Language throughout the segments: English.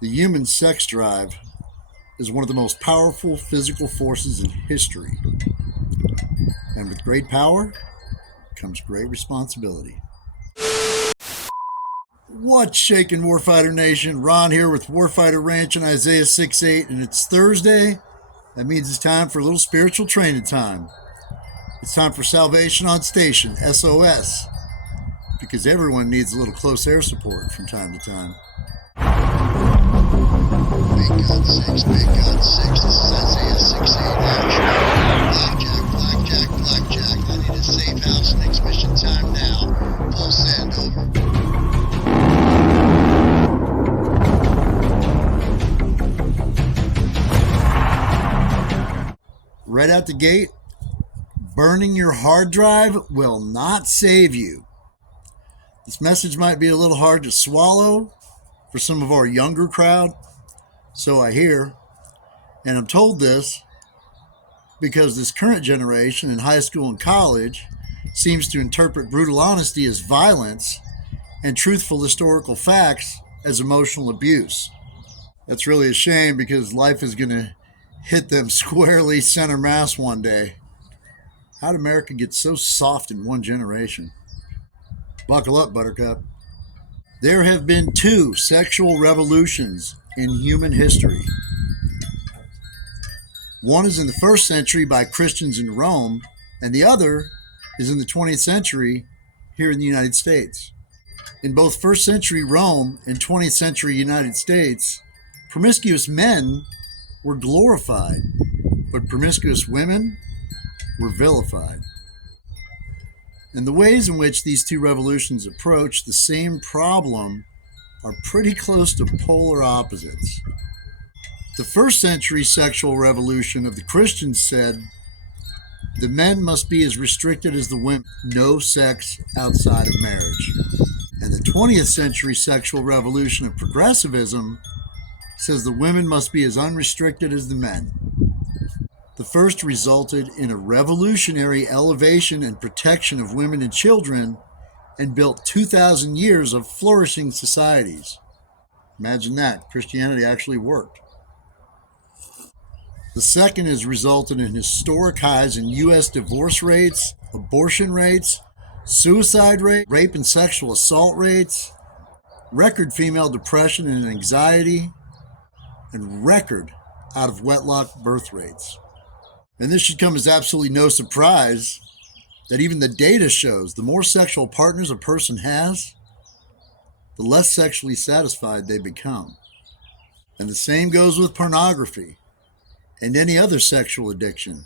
The human sex drive is one of the most powerful physical forces in history. And with great power comes great responsibility. What's shaking, Warfighter Nation? Ron here with Warfighter Ranch and Isaiah 6:8, and it's Thursday. That means it's time for a little spiritual training time. It's time for Salvation on Station, SOS, because everyone needs a little close air support from time to time. Big God 6, Big God 6, this is Isaiah 6:8 action. Blackjack, I need a safe house, next mission time now. Full send, over. Right out the gate, burning your hard drive will not save you. This message might be a little hard to swallow for some of our younger crowd, so I hear, and I'm told this because this current generation in high school and college seems to interpret brutal honesty as violence and truthful historical facts as emotional abuse. That's really a shame, because life is going to hit them squarely center mass one day. How'd America get so soft in one generation? Buckle up, Buttercup. There have been two sexual revolutions in human history. One is in the 1st century by Christians in Rome, and the other is in the 20th century here in the United States. In both 1st century Rome and 20th century United States, promiscuous men were glorified, but promiscuous women were vilified. And the ways in which these two revolutions approach the same problem are pretty close to polar opposites. The 1st century sexual revolution of the Christians said the men must be as restricted as the women, no sex outside of marriage. And the 20th century sexual revolution of progressivism says the women must be as unrestricted as the men. The first resulted in a revolutionary elevation and protection of women and children and built 2,000 years of flourishing societies. Imagine that. Christianity actually worked. The second has resulted in historic highs in U.S. divorce rates, abortion rates, suicide rate, rape and sexual assault rates, record female depression and anxiety, and record out-of-wedlock birth rates. And this should come as absolutely no surprise that even the data shows the more sexual partners a person has, the less sexually satisfied they become. And the same goes with pornography and any other sexual addiction.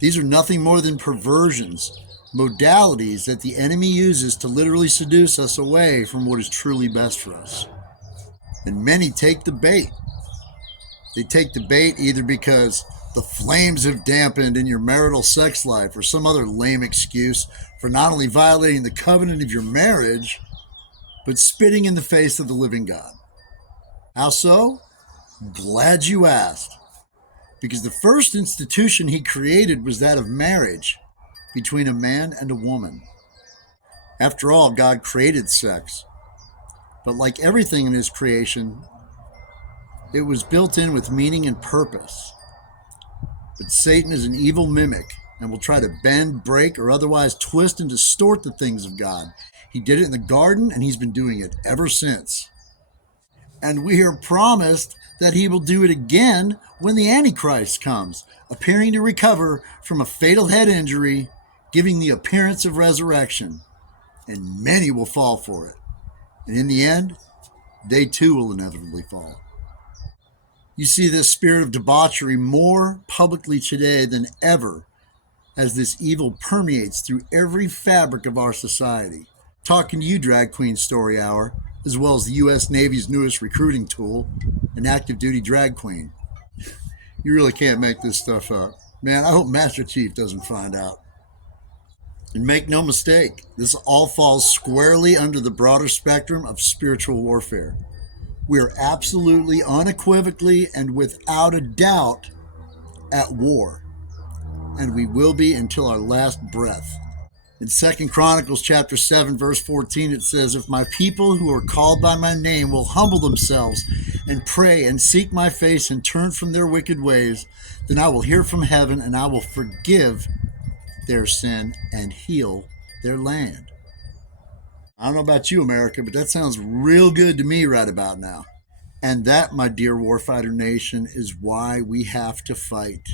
These are nothing more than perversions, modalities that the enemy uses to literally seduce us away from what is truly best for us. And many take the bait. They take the bait either because the flames have dampened in your marital sex life or some other lame excuse for not only violating the covenant of your marriage, but spitting in the face of the living God. How so? Glad you asked. Because the first institution he created was that of marriage between a man and a woman. After all, God created sex. But like everything in his creation, it was built in with meaning and purpose. But Satan is an evil mimic and will try to bend, break, or otherwise twist and distort the things of God. He did it in the garden, and he's been doing it ever since. And we are promised that he will do it again when the Antichrist comes, appearing to recover from a fatal head injury, giving the appearance of resurrection. And many will fall for it. And in the end, they too will inevitably fall. You see this spirit of debauchery more publicly today than ever, as this evil permeates through every fabric of our society. Talking to you, Drag Queen Story Hour, as well as the U.S. Navy's newest recruiting tool, an active duty drag queen. You really can't make this stuff up. Man, I hope Master Chief doesn't find out. And make no mistake, this all falls squarely under the broader spectrum of spiritual warfare. We are absolutely, unequivocally, and without a doubt at war. And we will be until our last breath. In 2 Chronicles chapter 7, verse 14, it says, "If my people who are called by my name will humble themselves and pray and seek my face and turn from their wicked ways, then I will hear from heaven and I will forgive their sin and heal their land." I don't know about you, America, but that sounds real good to me right about now. And that, my dear Warfighter Nation, is why we have to fight.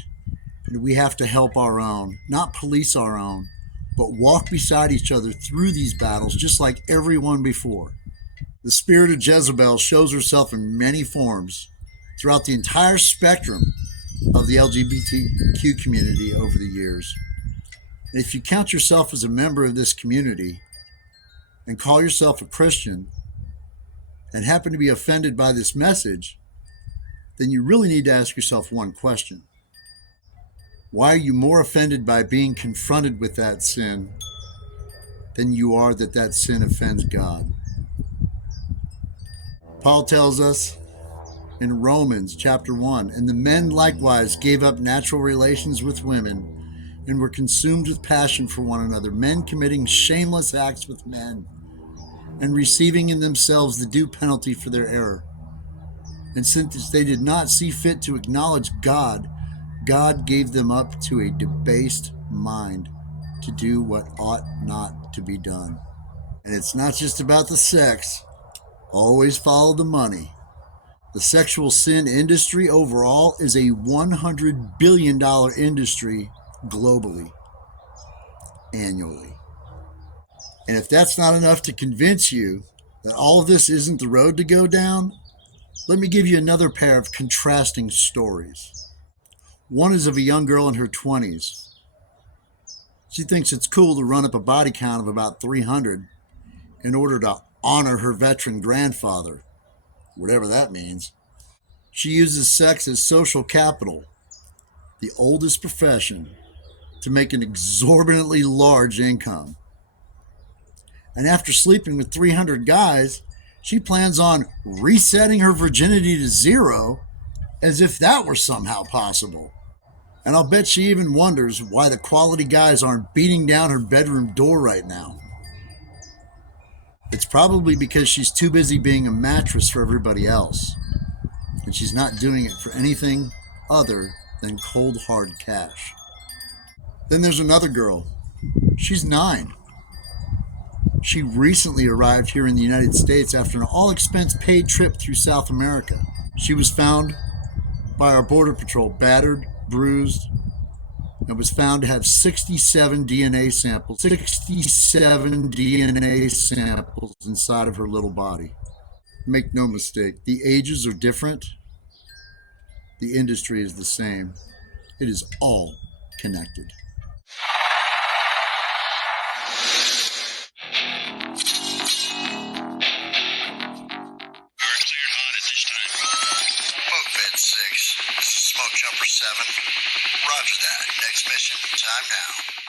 And we have to help our own, not police our own, but walk beside each other through these battles just like everyone before. The spirit of Jezebel shows herself in many forms throughout the entire spectrum of the LGBTQ community over the years. And if you count yourself as a member of this community and call yourself a Christian and happen to be offended by this message, then you really need to ask yourself one question. Why are you more offended by being confronted with that sin than you are that that sin offends God? Paul tells us in Romans chapter 1, "And the men likewise gave up natural relations with women and were consumed with passion for one another, men committing shameless acts with men and receiving in themselves the due penalty for their error. And since they did not see fit to acknowledge God, God gave them up to a debased mind to do what ought not to be done." And it's not just about the sex. Always follow the money. The sexual sin industry overall is a $100 billion industry globally, annually. And if that's not enough to convince you that all of this isn't the road to go down, let me give you another pair of contrasting stories. One is of a young girl in her 20s. She thinks it's cool to run up a body count of about 300 in order to honor her veteran grandfather, whatever that means. She uses sex as social capital, the oldest profession, to make an exorbitantly large income. And after sleeping with 300 guys, she plans on resetting her virginity to zero as if that were somehow possible. And I'll bet she even wonders why the quality guys aren't beating down her bedroom door right now. It's probably because she's too busy being a mattress for everybody else, and she's not doing it for anything other than cold hard cash. Then there's another girl. She's 9. She recently arrived here in the United States after an all-expense paid trip through South America. She was found by our Border Patrol battered, bruised, and was found to have 67 DNA samples. 67 DNA samples inside of her little body. Make no mistake, the ages are different. The industry is the same. It is all connected. Movement 6. This is Smoke Jumper 7. Roger that. Next mission. Time now.